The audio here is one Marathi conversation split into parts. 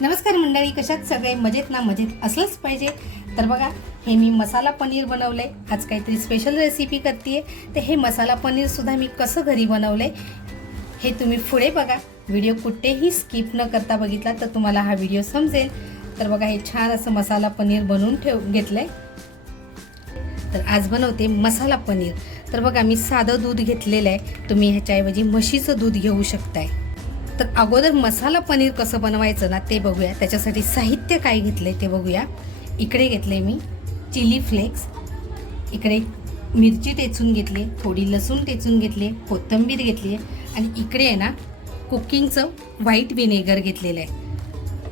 नमस्कार मंडळी कशात सगळे मजेत ना मजेत असलंच पाहिजे? तर बघा हे मी मसाला पनीर बनवलं आहे आज काहीतरी स्पेशल रेसिपी करते तर हे मसाला पनीरसुद्धा मी कसं घरी बनवलं आहे हे तुम्ही पुढे बघा. व्हिडिओ कुठेही स्किप न करता बघितला तर तुम्हाला हा व्हिडिओ समजेल. तर बघा हे छान असं मसाला पनीर बनवून ठेव घेतलं आहे तर आज बनवते मसाला पनीर. तर बघा मी साधं दूध घेतलेलं आहे. तुम्ही ह्याच्याऐवजी म्हशीचं दूध घेऊ शकताय. तर अगोदर मसाला पनीर कसं बनवायचं ना ते बघूया. त्याच्यासाठी साहित्य काय घेतलं आहे ते बघूया. इकडे घेतले मी चिली फ्लेक्स. इकडे मिरची टेचून घेतली थोडी लसूण टेचून घेतली कोथिंबीर घेतली आहे. आणि इकडे आहे ना कुकिंगचं व्हाईट विनेगर घेतलेलं आहे.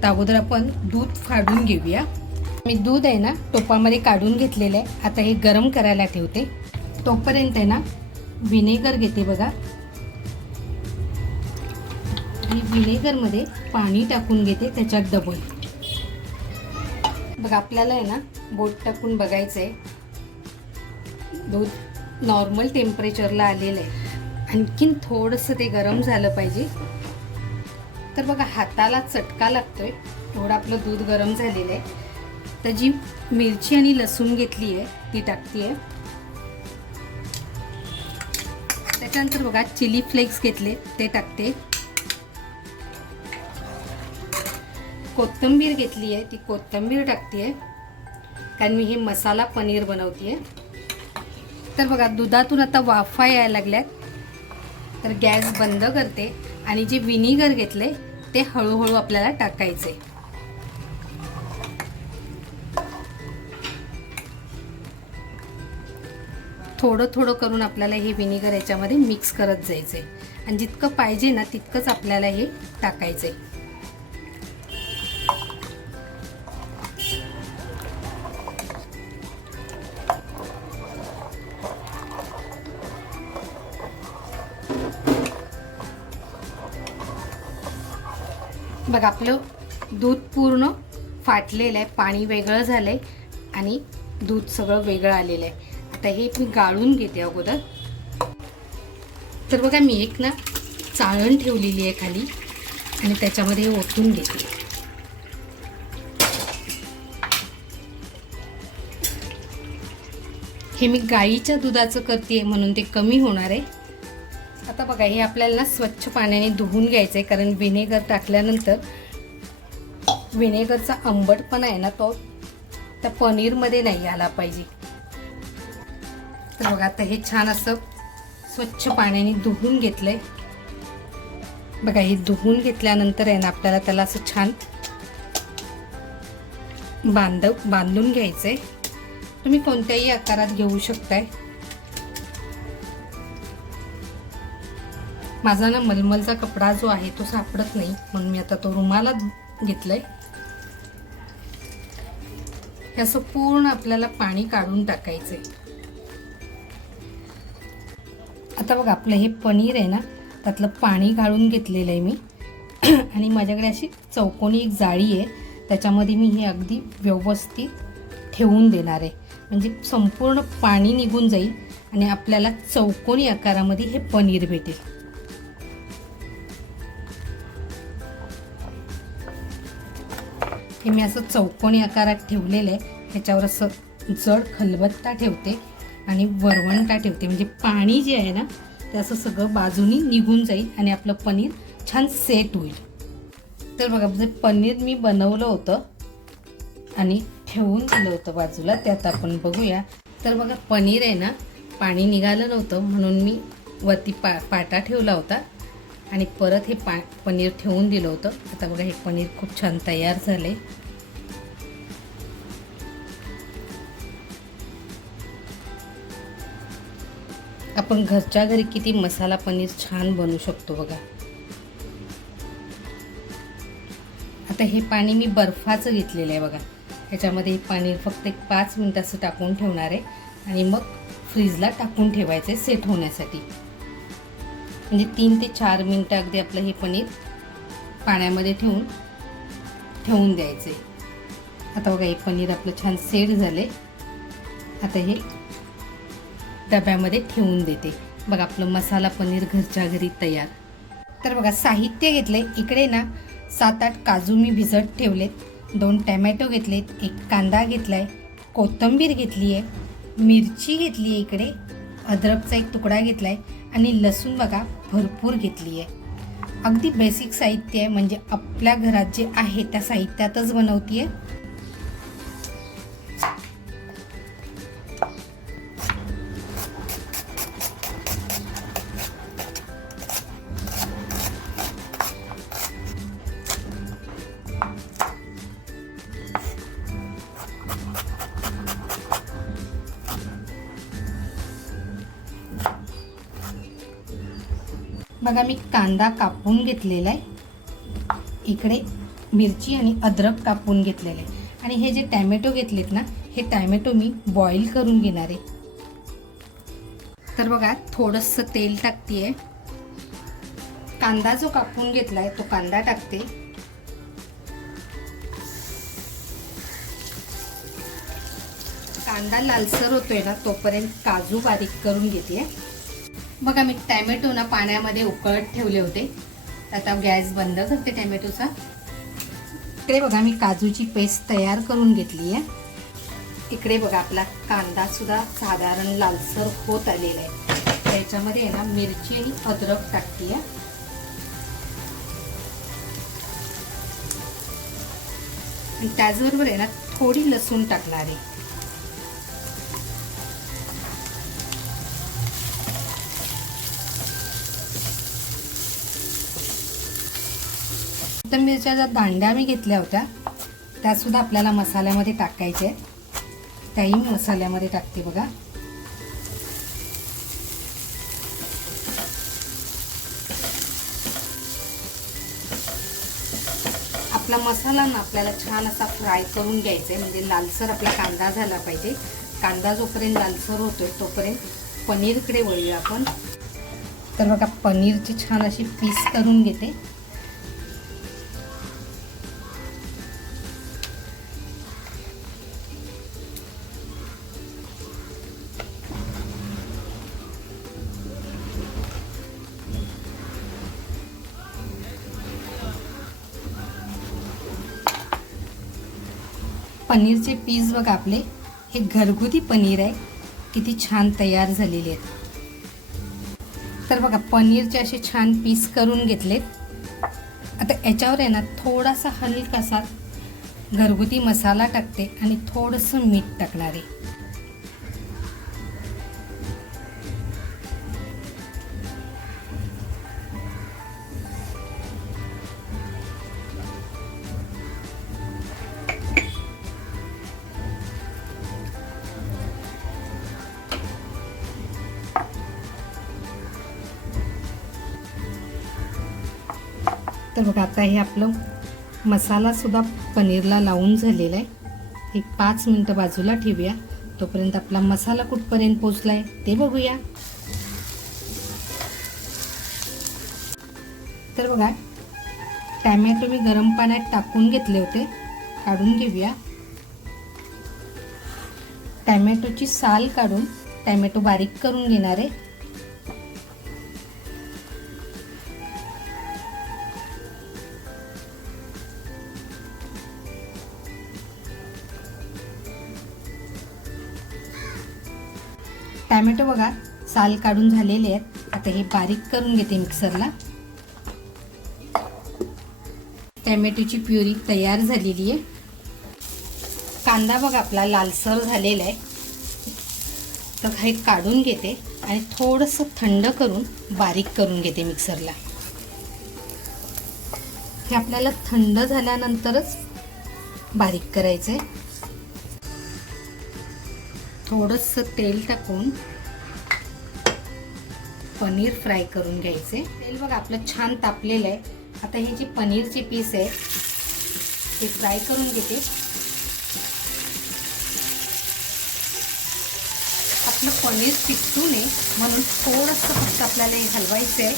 तर अगोदर आपण दूध फाडून घेऊया. मी दूध आहे ना टोपामध्ये काढून घेतलेलं आहे. आता हे गरम करायला ठेवते. तोपर्यंत आहे ना व्हिनेगर घेते बघा. मी विनेगरमध्ये पाणी टाकून घेते त्याच्यात डबल बघा आपल्याला आहे ना बोट टाकून बघायचं आहे दूध नॉर्मल टेम्परेचरला आलेलं आहे. आणखीन थोडंसं ते गरम झालं पाहिजे. तर बघा हाताला चटका लागतोय. थोडं आपलं दूध गरम झालेलं आहे. तर जी मिरची आणि लसूण घेतली आहे ती टाकते आहे त्याच्यानंतर बघा चिली फ्लेक्स घेतले ते टाकते. कोथिंबीर घेतली आहे ती कोथिंबीर टाकते आहे कारण मी हे मसाला पनीर बनवते तर बघा दुधातून आता वाफा यायला लागल्यात. तर गॅस बंद करते आणि जे विनिगर घेतले ते हळूहळू आपल्याला टाकायचे. थोडं थोडं करून आपल्याला हे विनेगर याच्यामध्ये मिक्स करत जायचे आणि जितकं पाहिजे ना तितकंच आपल्याला हे टाकायचे बघा आपलं दूध पूर्ण फाटलेलं आहे पाणी वेगळं झालं आहे आणि दूध सगळं वेगळं आलेलं आहे. आता हे मी गाळून घेते अगोदर. तर बघा मी एक ना चाळण ठेवलेली आहे खाली आणि त्याच्यामध्ये हे ओतून घेते. हे मी गाईच्या दुधाचं करते म्हणून ते कमी होणार आहे. आता बघा हे आपल्याला ना स्वच्छ पाण्याने धुवून घ्यायचं आहे कारण विनेगर टाकल्यानंतर विनेगरचा आंबटपणा आहे ना तो त्या पनीरमध्ये नाही आला पाहिजे. तर बघा आता हे छान असं स्वच्छ पाण्याने धुवून घेतलंय. बघा हे धुवून घेतल्यानंतर आहे ना आपल्याला त्याला असं छान बांधव बांधून घ्यायचंय. तुम्ही कोणत्याही आकारात घेऊ शकताय. माझा ना मलमलचा कपडा जो आहे तो सापडत नाही म्हणून मी आता तो रुमाला घेतलाय. हे असं पूर्ण आपल्याला पाणी काढून टाकायचंय. आता बघा आपलं हे पनीर आहे ना त्यातलं पाणी काढून घेतलेलं आहे मी. आणि माझ्याकडे अशी चौकोनी एक जाळी आहे त्याच्यामध्ये मी हे अगदी व्यवस्थित ठेवून देणार आहे. म्हणजे संपूर्ण पाणी निघून जाईल आणि आपल्याला चौकोनी आकारामध्ये हे पनीर भेटेल. हे मी असं चौकोनी आकारात ठेवलेलं आहे. ह्याच्यावर असं जड खलबत्ता ठेवते आणि वरवंटा ठेवते. म्हणजे पाणी जे आहे ना ते असं सगळं बाजूनी निघून जाईल आणि आपलं पनीर छान सेट होईल. तर बघा म्हणजे पनीर मी बनवलं होतं आणि ठेवून दिलं होतं बाजूला त्यात आपण बघूया. तर बघा पनीर आहे ना पाणी निघालं नव्हतं म्हणून मी वरती पा पाटा ठेवला होता. आणि परत हे पा पनीर ठेवून दिलं होतं. आता बघा हे पनीर खूप छान तयार झाले. आपण घरच्या घरी किती मसाला पनीर छान बनवू शकतो बघा. आता हे पाणी मी बर्फाचं घेतलेलं आहे बघा. ह्याच्यामध्ये पाणी फक्त एक पाच मिनटाचं टाकून ठेवणार आहे. आणि मग फ्रीजला टाकून ठेवायचं आहे सेट होण्यासाठी. म्हणजे तीन ते चार मिनटं अगदी आपलं हे पनीर पाण्यामध्ये ठेवून ठेवून द्यायचे. आता बघा हे पनीर आपलं छान सेट झाले. आता हे डब्यामध्ये ठेवून देते. बघा आपलं मसाला पनीर घरच्या घरी तयार. तर बघा साहित्य घेतले. इकडे ना सात आठ काजू मी भिजत ठेवलेत. दोन टॅमॅटो घेतलेत. एक कांदा घेतला आहे कोथिंबीर घेतली आहे मिरची घेतली आहे इकडे. अद्रकचा एक तुकडा घेतला आहे आणि लसूण बघा भरपूर घेतली आहे अगदी बेसिक साहित्य आहे म्हणजे आपल्या घरात जे आहे त्या साहित्यातच बनवते आहे बघा मी कांदा कापून घेतलेला आहे. इकडे मिरची आणि अद्रक कापून घेतलेलं आहे. आणि हे जे टॅमॅटो घेतलेत ना हे टॅमॅटो मी बॉईल करून घेणार आहे. तर बघा थोडंसं तेल टाकते कांदा जो कापून घेतला आहे तो कांदा टाकते. कांदा लालसर होतोय ना तोपर्यंत काजू बारीक करून घेते. बघा मी टॅमॅटो ना पाण्यामध्ये उकळत ठेवले होते. आता गॅस बंद करते टॅमॅटोचा. इकडे बघा मी काजूची पेस्ट तयार करून घेतली आहे. इकडे बघा आपला कांदा सुद्धा साधारण लालसर होत आलेला आहे. त्याच्यामध्ये आहे ना मिरची आणि अद्रक टाकते आहे. त्याचबरोबर आहे ना थोडी लसूण टाकणार आहे. तर मिरच्या ज्या दांड्या मी घेतल्या होत्या त्यासुद्धा आपल्याला मसाल्यामध्ये टाकायच्या आहेत. त्याही मी मसाल्यामध्ये टाकते बघा. आपला मसाला ना आपल्याला छान असा फ्राय करून घ्यायचा आहे. म्हणजे लालसर आपला कांदा झाला पाहिजे. कांदा जोपर्यंत लालसर होतोय तोपर्यंत पनीरकडे वळूया आपण. तर बघा पनीरची छान अशी पीस करून घेते. पनीरचे पीस बघा आपले. हे घरगुती पनीर आहे. किती छान तयार झालेले आहेत. तर बघा पनीरचे असे छान पीस करून घेतलेत. आता याच्यावर आहे ना थोडासा हलकासा घरगुती मसाला टाकते आणि थोडंसं मीठ टाकणार आहे. बघा आता हे आपलं मसालासुद्धा पनीरला लावून झालेला आहे. एक पाच मिनटं बाजूला ठेवूया. तोपर्यंत आपला मसाला कुठपर्यंत पोचला आहे ते बघूया. तर बघा टॅमॅटो मी गरम पाण्यात टाकून घेतले होते. काढून घेऊया. टॅमॅटोची साल काढून टॅमॅटो बारीक करून घेणार आहे. बघा साल काढून झालेले आहेत. आता हे बारीक करून घेते मिक्सरला. टॅमॅटोची प्युरी तयार झालेली आहे. कांदा बघा आपला लालसर झालेला आहे. तर हे काढून घेते आणि थोडंसं थंड करून बारीक करून घेते मिक्सरला. हे आपल्याला थंड झाल्यानंतरच बारीक करायचं आहे थोडंसं तेल टाकून पनीर फ्राय करून घ्यायचे. तेल बघा आपलं छान तापलेलं आहे. आता हे जे पनीरचे पीस आहे ते फ्राय करून घेते. आपलं पनीर पिकटू नये म्हणून थोडंसं फक्त आपल्याला हे हलवायचं आहे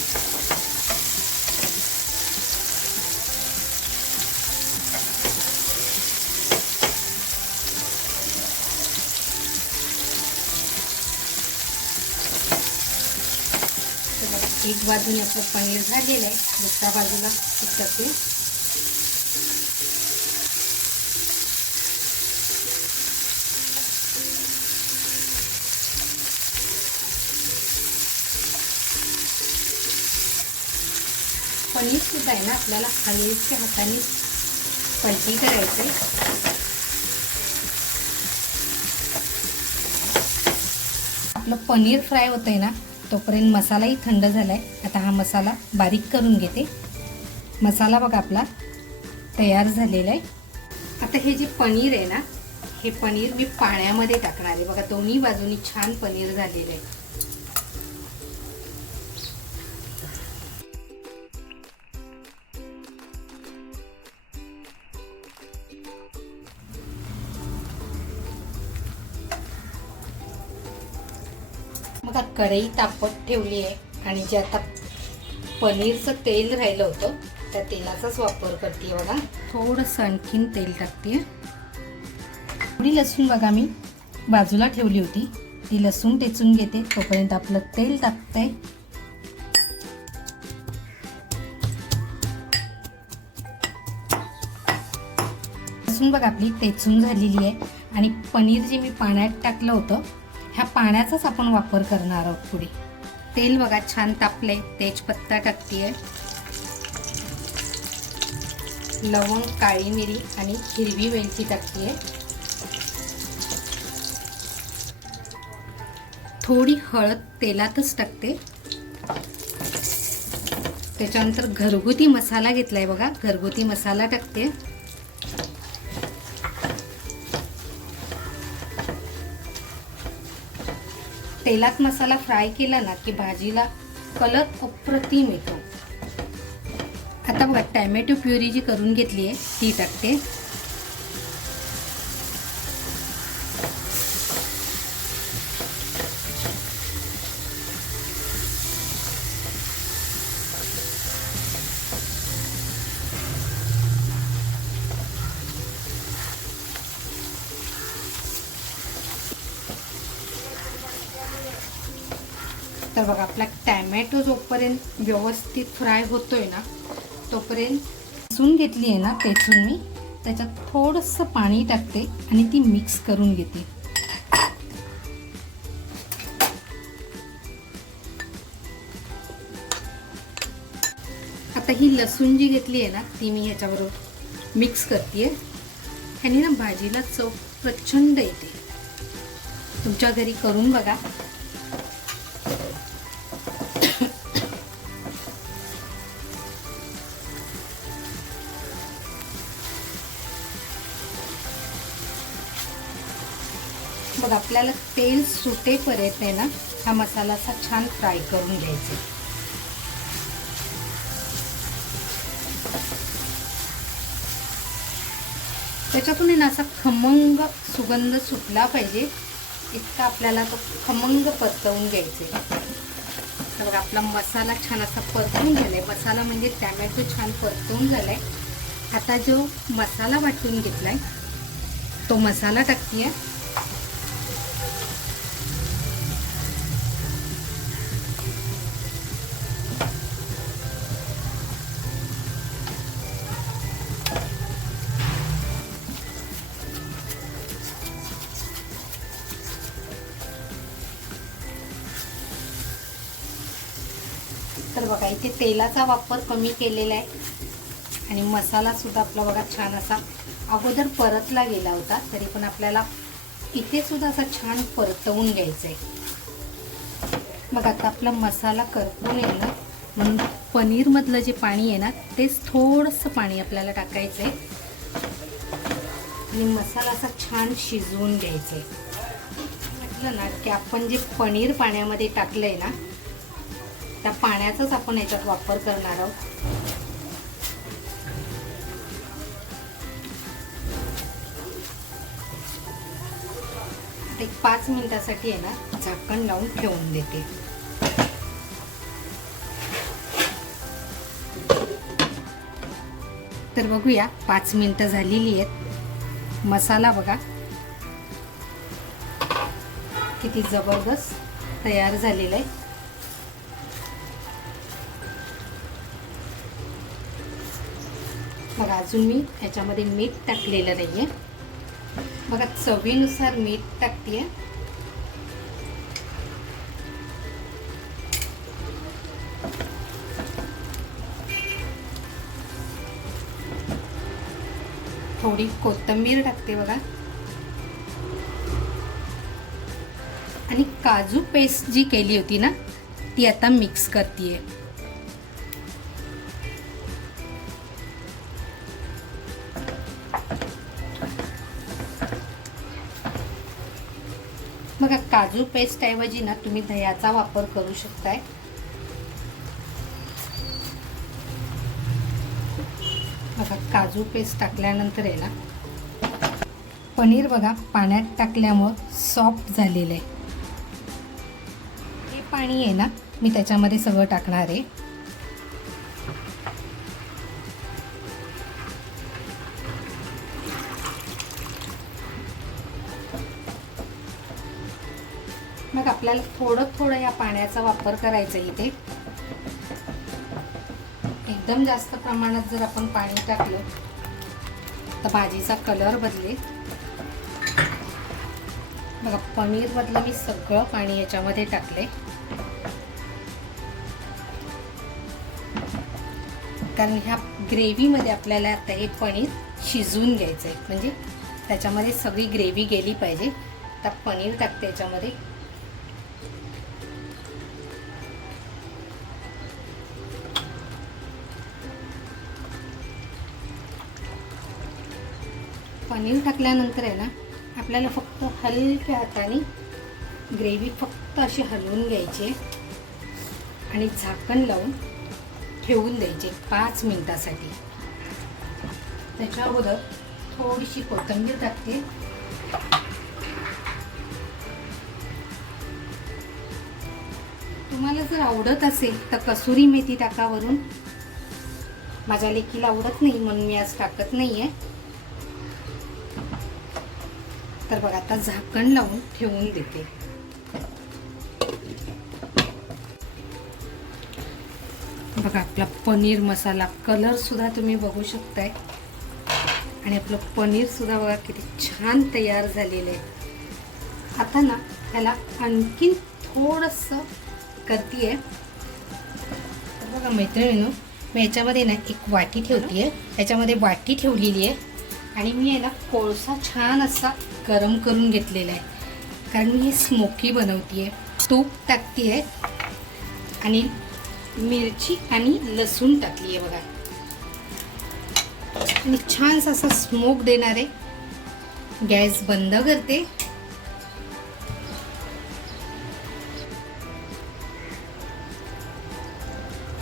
एक बाजूने आपलं पनीर झालेलं आहे. दुसऱ्या बाजूला ते पनीर सुद्धा आहे ना आपल्याला हलवीच्या हाताने पलटी करायचं आहे. आपलं पनीर फ्राय होतंय ना. तोपर्यंत मसालाही थंड झाला आहे आता हा मसाला बारीक करून घेते. मसाला बघा आपला तयार झालेला आहे. आता हे जे पनीर आहे ना हे पनीर मी पाण्यामध्ये टाकणार आहे. बघा दोन्ही बाजूनी छान पनीर झालेलं आहे. कढई तापत ठेवली आहे आणि जे आता पनीरचं तेल राहिलं होतं त्या तेलाचाच वापर करते बघा. थोडंसं आणखीन तेल टाकते. थोडी लसूण बघा मी बाजूला ठेवली होती. ती लसूण टेचून घेते तोपर्यंत आपलं तेल टाकतंय लसूण बघा आपली टेचून झालेली आहे. आणि पनीर जे मी पाण्यात टाकलं होतं ह्या पाण्याचाच आपण वापर करणार आहोत पुढे. तेल बघा छान तापले तेजपत्ता टाकतीये. लवंग काळी मिरी आणि हिरवी वेलची टाकतीये. थोडी हळद तेलातच टाकते. त्याच्यानंतर घरगुती मसाला घेतलाय बघा. घरगुती मसाला टाकते. तेलात मसाला फ्राय केला ना की भाजीला कलर अप्रतिम येतो. आता बघा टॅमॅटो प्युरी जी करून घेतली आहे ती टाकते. तर बघा आपला टॅमॅटो जोपर्यंत व्यवस्थित फ्राय होतोय ना तोपर्यंत लसूण घेतली आहे ना तेचून मी त्याच्यात थोडंसं पाणी टाकते आणि ती मिक्स करून घेते. आता ही लसूण जी घेतली आहे ना ती मी ह्याच्याबरोबर मिक्स करते ह्याने ना भाजीला चव प्रचंड येते. तुमच्या घरी करून बघा. बघ आपल्याला तेल सुटेपर्यंत आहे ना हा मसाला असा छान फ्राय करून घ्यायचा. त्याच्यातून आहे ना असा खमंग सुगंध सुटला पाहिजे. इतका आपल्याला तो खमंग परतवून घ्यायचे तर आपला मसाला छान असा परतवून झालाय. मसाला म्हणजे टॅमॅटो छान परतवून झालाय. आता जो मसाला वाटून घेतलाय तो मसाला टाकते तेलाचा वापर कमी केलेला आहे. आणि मसालासुद्धा आपला बघा छान असा अगोदर परतला गेला होता तरी पण आपल्याला इथे सुद्धा असा छान परतवून घ्यायचा आहे मग आता आपला मसाला करपून येईल ना. म्हणून पनीरमधलं जे पाणी आहे ना तेच थोडंसं पाणी आपल्याला टाकायचं आहे आणि मसाला असा छान शिजवून घ्यायचा आहे म्हटलं ना की आपण जे पनीर पाण्यामध्ये टाकलं आहे ना त्या पाण्याचाच आपण याच्यात वापर करणार आहोत. एक पाच मिनिटासाठी आहे ना झाकण लावून ठेवून देते. तर बघूया पाच मिनिटं झालेली आहेत. मसाला बघा. किती जबरदस्त तयार झालेला आहे. अजून मी ह्याच्यामध्ये मीठ टाकलेलं नाही आहे बघा चवीनुसार मीठ टाकते थोडी कोथंबीर टाकते बघा. आणि काजू पेस्ट जी केली होती ना ती आता मिक्स करते काजू पेस्ट ऐवजी ना तुम्ही दह्याचा वापर करू शकताय. बघा काजू पेस्ट टाकल्यानंतर आहे ना पनीर बघा पाण्यात टाकल्यामुळं सॉफ्ट झालेलं आहे. हे पाणी आहे ना मी त्याच्यामध्ये सगळं टाकणार आहे. मग आपल्याला थोडं थोडं या पाण्याचा वापर करायचा इथे. एकदम जास्त प्रमाणात जर आपण पाणी टाकलं तर भाजीचा कलर बदलेल. बघा पनीरमधलं मी सगळं पाणी याच्यामध्ये टाकले कारण ह्या ग्रेव्हीमध्ये आपल्याला आता हे पनीर शिजवून घ्यायचं आहे म्हणजे त्याच्यामध्ये सगळी ग्रेव्ही गेली पाहिजे. आता पनीर टाकते याच्यामध्ये. पनीर टाकल्यानंतर आहे ना आपल्याला फक्त हलक्या हाताने ग्रेव्ही फक्त अशी हलवून घ्यायची आणि झाकण लावून ठेवून द्यायचे पाच मिनटासाठी. त्याच्या अगोदर थोडीशी कोथिंबीर टाकते. तुम्हाला जर आवडत असेल तर कसुरी मेथी टाकावरून माझ्या लेकीला आवडत नाही म्हणून मी आज टाकत नाही आहे तर बघा आता झाकण लावून ठेवून देते. बघा आपला पनीर मसाला. कलर सुद्धा तुम्ही बघू शकताय. आणि आपलं पनीर सुद्धा बघा किती छान तयार झालेलं आहे. आता ना त्याला आणखीन थोडंसं करते आहे. बघा मैत्रिणीनो मी याच्यामध्ये ना एक वाटी ठेवते आहे याच्यामध्ये वाटी ठेवलेली आहे. आणि मी याला कोळसा छान असा गरम करून घेतलेला आहे. कारण मी हे स्मोकी बनवते आहे तूप टाकते आहे आणि मिरची आणि लसूण टाकली आहे बघा. आणि छानसा असा स्मोक देणार आहे गॅस बंद करते.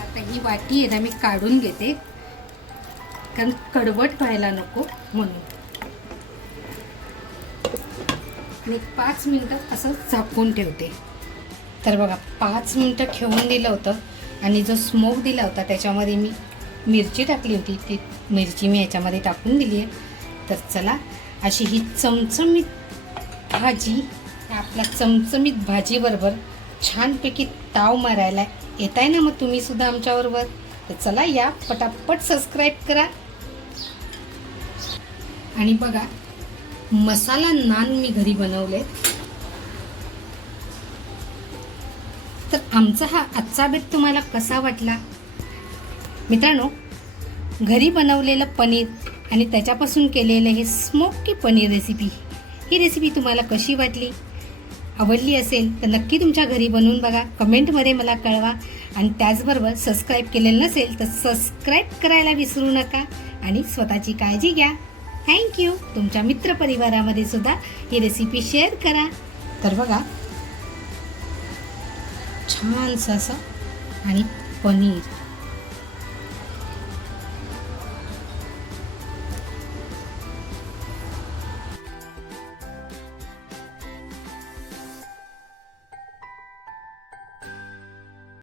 आता ही वाटी आहे ना मी काढून घेते. कारण कडवट व्हायला नको म्हणून. मी पाच मिनटं असं झाकून ठेवते. तर बघा पाच मिनटं ठेवून दिलं होतं आणि जो स्मोक दिला होता त्याच्यामध्ये मी मिरची टाकली होती. ती मिरची मी याच्यामध्ये टाकून दिली आहे. तर चला अशी ही चमचमीत भाजी आपल्या चमचमीत भाजीबरोबर छानपैकी ताव मारायला येत आहे ना मग तुम्हीसुद्धा आमच्याबरोबर? तर चला या पटापट सबस्क्राईब करा. आणि बघा मसाला नान मी घरी बनवले तर आमचा हा आजचा बेत तुम्हाला कसा वाटला? मित्रांनो घरी बनवलेलं पनीर आणि त्याच्यापासून केलेलं हे स्मोकी पनीर रेसिपी ही रेसिपी तुम्हाला कशी वाटली? आवडली असेल तर नक्की तुमच्या घरी बनवून बघा. कमेंटमध्ये मला कळवा. आणि त्याचबरोबर सबस्क्राईब केलेलं नसेल तर सबस्क्राईब करायला विसरू नका. आणि स्वतःची काळजी घ्या. थँक्यू तुमच्या मित्रपरिवारामध्ये सुद्धा ही रेसिपी शेअर करा. तर बघा छानसं असं आणि पनीर.